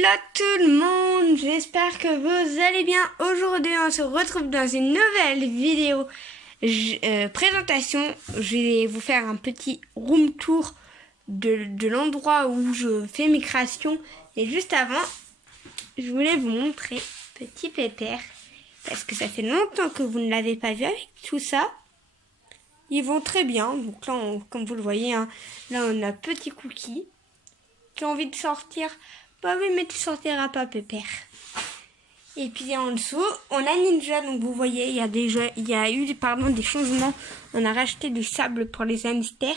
Hello tout le monde, j'espère que vous allez bien. Aujourd'hui on se retrouve dans une nouvelle vidéo présentation. Je vais vous faire un petit room tour de l'endroit où je fais mes créations. Et juste avant, je voulais vous montrer petit Pépère, parce que ça fait longtemps que vous ne l'avez pas vu avec tout ça. Ils vont très bien, donc là comme vous le voyez, hein, là on a petit Cookie qui a envie de sortir. Bah oui, mais tu sortiras pas, Pépère. Et puis en dessous, on a Ninja. Donc vous voyez, il y a eu des changements. On a racheté du sable pour les hamsters.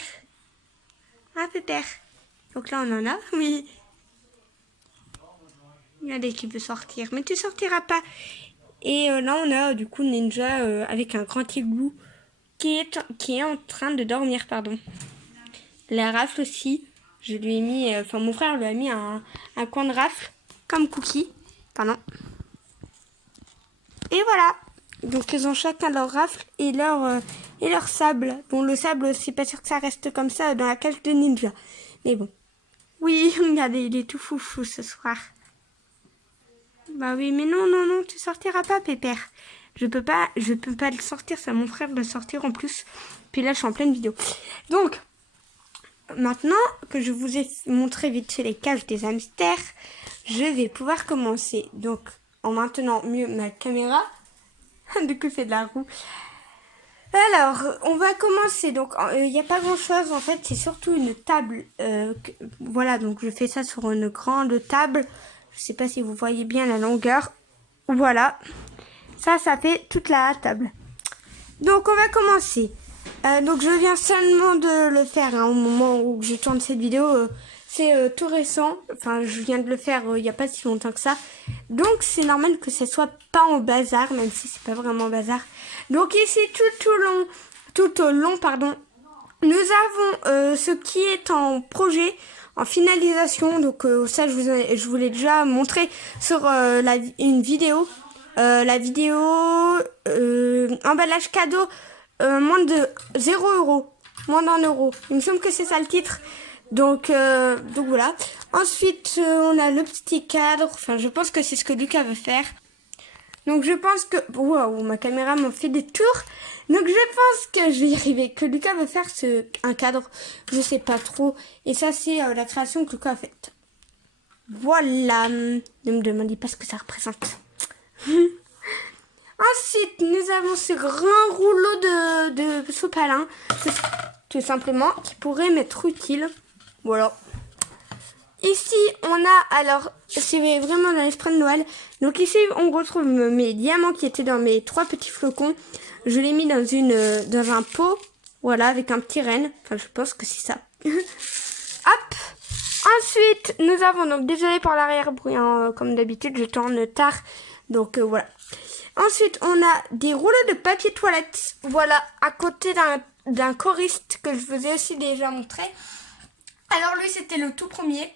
Ah, Pépère. Donc là, on en a, oui. Regardez qui veut sortir. Mais tu sortiras pas. Et là, on a du coup Ninja avec un grand igloo qui est en train de dormir, pardon. La rafle aussi. Je lui ai mis, mon frère lui a mis un coin de rafle, comme Cookie, pardon. Et voilà. Donc ils ont chacun leur rafle et leur sable. Bon, le sable, c'est pas sûr que ça reste comme ça dans la cage de Ninja. Mais bon. Oui, regardez, il est tout foufou ce soir. Bah oui, mais non, tu sortiras pas, Pépère. Je peux pas le sortir, c'est à mon frère de le sortir en plus. Puis là, je suis en pleine vidéo. Donc, maintenant que je vous ai montré vite fait les cages des hamsters, je vais pouvoir commencer. Donc, en maintenant mieux ma caméra. Du coup, c'est de la roue. Alors, on va commencer. Donc, il n'y a pas grand-chose. En fait, c'est surtout une table. Voilà, donc je fais ça sur une grande table. Je sais pas si vous voyez bien la longueur. Voilà. Ça fait toute la table. Donc, on va commencer. Donc je viens seulement de le faire au moment où je tourne cette vidéo. C'est tout récent. Enfin, je viens de le faire il n'y a pas si longtemps que ça. Donc c'est normal que ça soit pas en bazar, même si c'est pas vraiment bazar. Donc ici tout au long, nous avons ce qui est en projet, en finalisation. Donc ça, je vous l'ai déjà montré sur une vidéo. La vidéo emballage cadeau. Moins de 0 €, moins d'1 €. Il me semble que c'est ça le titre. Donc voilà. Ensuite, on a le petit cadre. Enfin, je pense que c'est ce que Lucas veut faire. Donc je pense que... Waouh, ma caméra m'en fait des tours. Donc je pense que je vais y arriver. Que Lucas veut faire un cadre. Je sais pas trop. Et ça, c'est la création que Lucas a faite. Voilà. Ne me demandez pas ce que ça représente. Ensuite, nous avons ce grand rouleau de sopalin, tout simplement, qui pourrait m'être utile. Voilà. Ici, on a, alors, c'est vraiment dans l'esprit de Noël. Donc ici, on retrouve mes diamants qui étaient dans mes 3 petits flocons. Je l'ai mis dans un pot, voilà, avec un petit renne. Enfin, je pense que c'est ça. Hop. Ensuite, nous avons, donc, désolé pour l'arrière-bruit, hein, comme d'habitude, je tourne tard. Donc, voilà. Ensuite, on a des rouleaux de papier toilette. Voilà, à côté d'un choriste que je vous ai aussi déjà montré. Alors lui, c'était le tout premier.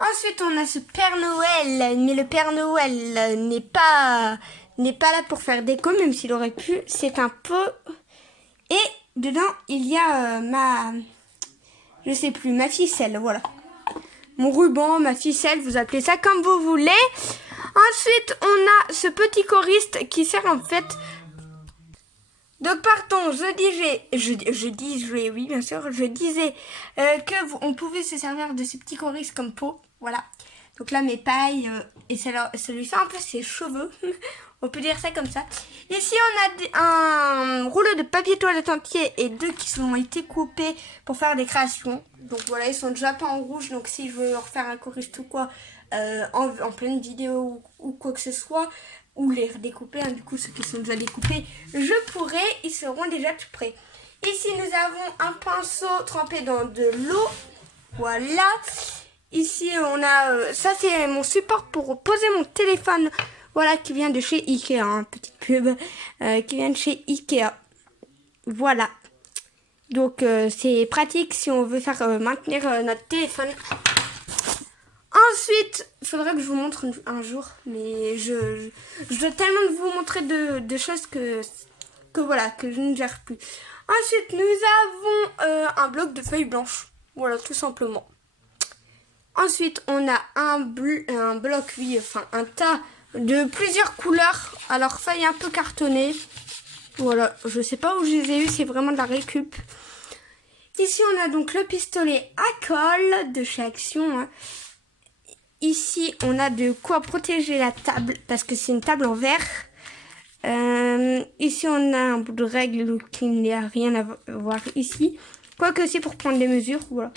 Ensuite, on a ce Père Noël. Mais le Père Noël n'est pas là pour faire déco, même s'il aurait pu. C'est un pot. Et dedans, il y a ma ficelle, voilà. Mon ruban, ma ficelle, vous appelez ça comme vous voulez. Ensuite, on a ce petit choriste qui sert en fait... Donc, pardon, oui, bien sûr, je disais on pouvait se servir de ce petit choriste comme pot, voilà. Donc là, mes pailles, et ça lui fait un peu ses cheveux, on peut dire ça comme ça. Ici, on a un rouleau de papier toilette entier et 2 qui ont été coupés pour faire des créations. Donc voilà, ils sont déjà peints en rouge, donc si je veux refaire un choriste ou quoi... en pleine vidéo ou quoi que ce soit, ou les redécouper, hein, du coup ceux qui sont déjà découpés, je pourrais, ils seront déjà tout prêts. Ici nous avons un pinceau trempé dans de l'eau, voilà. Ici on a, ça c'est mon support pour poser mon téléphone, voilà, qui vient de chez Ikea, hein, petite pub, qui vient de chez Ikea, voilà. Donc c'est pratique si on veut faire maintenir notre téléphone. Ensuite, il faudrait que je vous montre un jour, mais je dois tellement vous montrer de choses que voilà, que je ne gère plus. Ensuite, nous avons un bloc de feuilles blanches, voilà, tout simplement. Ensuite, on a un bloc, oui, enfin un tas de plusieurs couleurs. Alors, feuilles un peu cartonnées. Voilà, je sais pas où je les ai eues, c'est vraiment de la récup. Ici, on a donc le pistolet à colle de chez Action. Hein. Ici, on a de quoi protéger la table, parce que c'est une table en verre. Ici, on a un bout de règle qui n'a rien à voir ici. Quoique c'est pour prendre des mesures, voilà.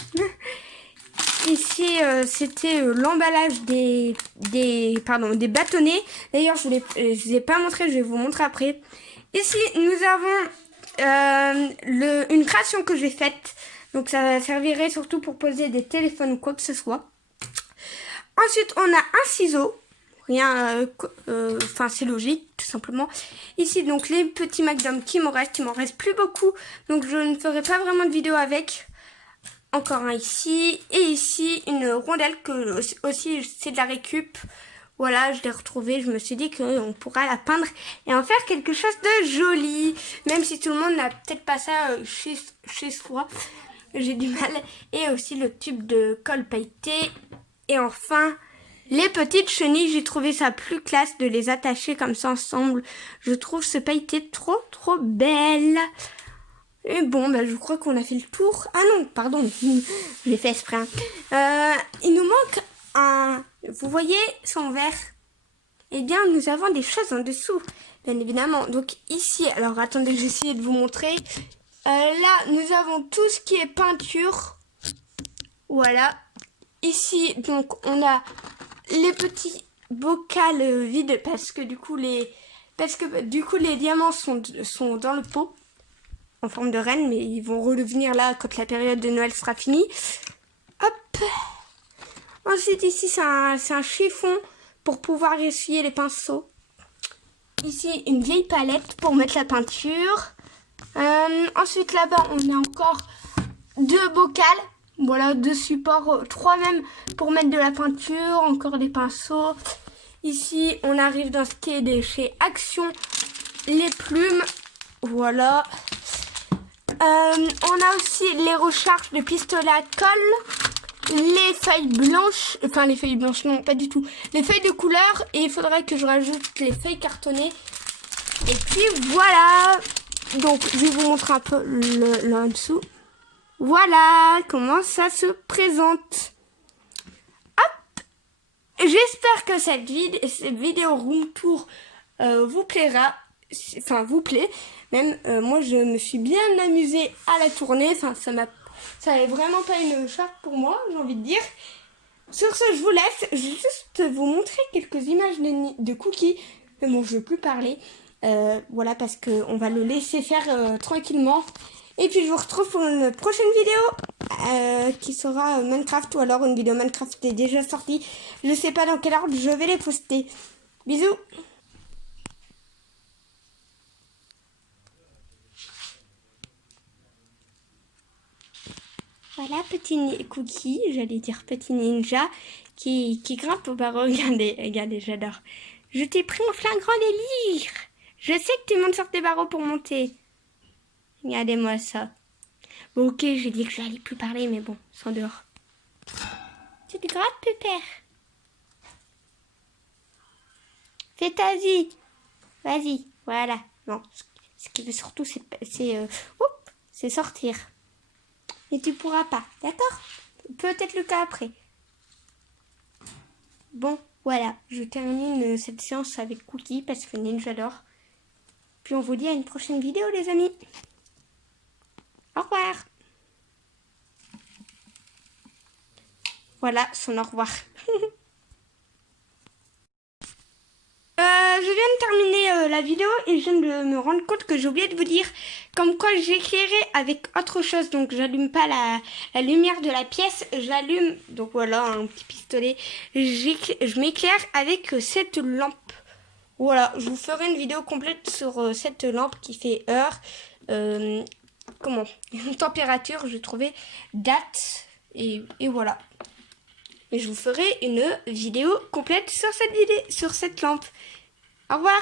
Ici, c'était l'emballage des bâtonnets. D'ailleurs, je ne vous ai pas montré, je vais vous montrer après. Ici, nous avons une création que j'ai faite. Donc, ça servirait surtout pour poser des téléphones ou quoi que ce soit. Ensuite, on a un ciseau. Rien, enfin, c'est logique, tout simplement. Ici, donc, les petits McDonald's qui m'en restent. Il m'en reste plus beaucoup. Donc, je ne ferai pas vraiment de vidéo avec. Encore un ici. Et ici, une rondelle que aussi, c'est de la récup. Voilà, je l'ai retrouvée. Je me suis dit qu'on pourra la peindre et en faire quelque chose de joli. Même si tout le monde n'a peut-être pas ça chez soi. J'ai du mal. Et aussi le tube de colle pailleté. Et enfin, les petites chenilles. J'ai trouvé ça plus classe de les attacher comme ça ensemble. Je trouve ce pailleté trop belle. Et bon, bah, je crois qu'on a fait le tour. Ah non, pardon, je l'ai fait exprès. Il nous manque un... Vous voyez son verre? Eh bien, nous avons des choses en dessous, bien évidemment. Donc ici, alors attendez, j'ai essayé de vous montrer. Là, nous avons tout ce qui est peinture. Voilà. Ici, donc, on a les petits bocals vides parce que du coup, les diamants sont dans le pot. En forme de reine, mais ils vont redevenir là quand la période de Noël sera finie. Hop. Ensuite, ici, c'est un chiffon pour pouvoir essuyer les pinceaux. Ici, une vieille palette pour mettre la peinture. Ensuite, là-bas, on a encore 2 bocals. Voilà, 2 supports, 3 même pour mettre de la peinture. Encore des pinceaux. Ici, on arrive dans ce qui est de chez Action. Les plumes. Voilà. On a aussi les recharges de pistolet à colle, les feuilles blanches, enfin les feuilles blanches non pas du tout, les feuilles de couleur et il faudrait que je rajoute les feuilles cartonnées. Et puis voilà, donc je vais vous montrer un peu le en dessous. Voilà comment ça se présente. Hop, j'espère que cette vidéo room tour vous plaira. Enfin, vous plaît. Même, moi, je me suis bien amusée à la tourner. Enfin, ça n'est vraiment pas une charge pour moi, j'ai envie de dire. Sur ce, je vous laisse. Je vais juste vous montrer quelques images de Cookie. Mais bon, je ne veux plus parler. Voilà, parce qu'on va le laisser faire tranquillement. Et puis, je vous retrouve pour une prochaine vidéo qui sera Minecraft ou alors une vidéo Minecraft est déjà sortie. Je ne sais pas dans quel ordre je vais les poster. Bisous. Voilà, petit Cookie, j'allais dire petit ninja, qui grimpe au barreau. Regardez, j'adore. Je t'ai pris en flagrant délire. Je sais que tu montes sur tes barreaux pour monter. Regardez-moi ça. Bon, ok, j'ai dit que j'allais plus parler, mais bon, sans dehors. Tu te grattes, pépère. Fais ta vie. Vas-y, voilà. Non, ce qu'il veut surtout, c'est sortir. Et tu pourras pas, d'accord? Peut-être le cas après. Bon, voilà, je termine cette séance avec Cookie parce que j'adore. Puis on vous dit à une prochaine vidéo, les amis. Au revoir. Voilà son au revoir. Je viens de terminer la vidéo et je viens de me rendre compte que j'ai oublié de vous dire comme quoi j'éclairais avec autre chose. Donc j'allume pas la lumière de la pièce, j'allume, donc voilà, un petit pistolet. Je m'éclaire avec cette lampe. Voilà, je vous ferai une vidéo complète sur cette lampe qui fait heure, température, je trouvais date et voilà. Et je vous ferai une vidéo complète sur cette lampe. Au revoir.